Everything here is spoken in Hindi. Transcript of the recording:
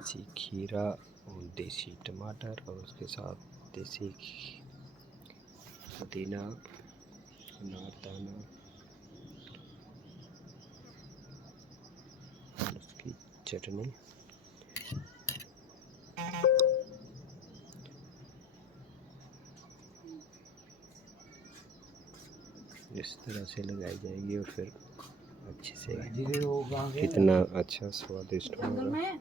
देसी खीरा और देसी टमाटर और उसके साथ देसी पुदीना, अनारदाना और उसकी चटनी। इस तरह से लगाई जाएगी और फिर अच्छे से कितना अच्छा स्वादिष्ट होगा।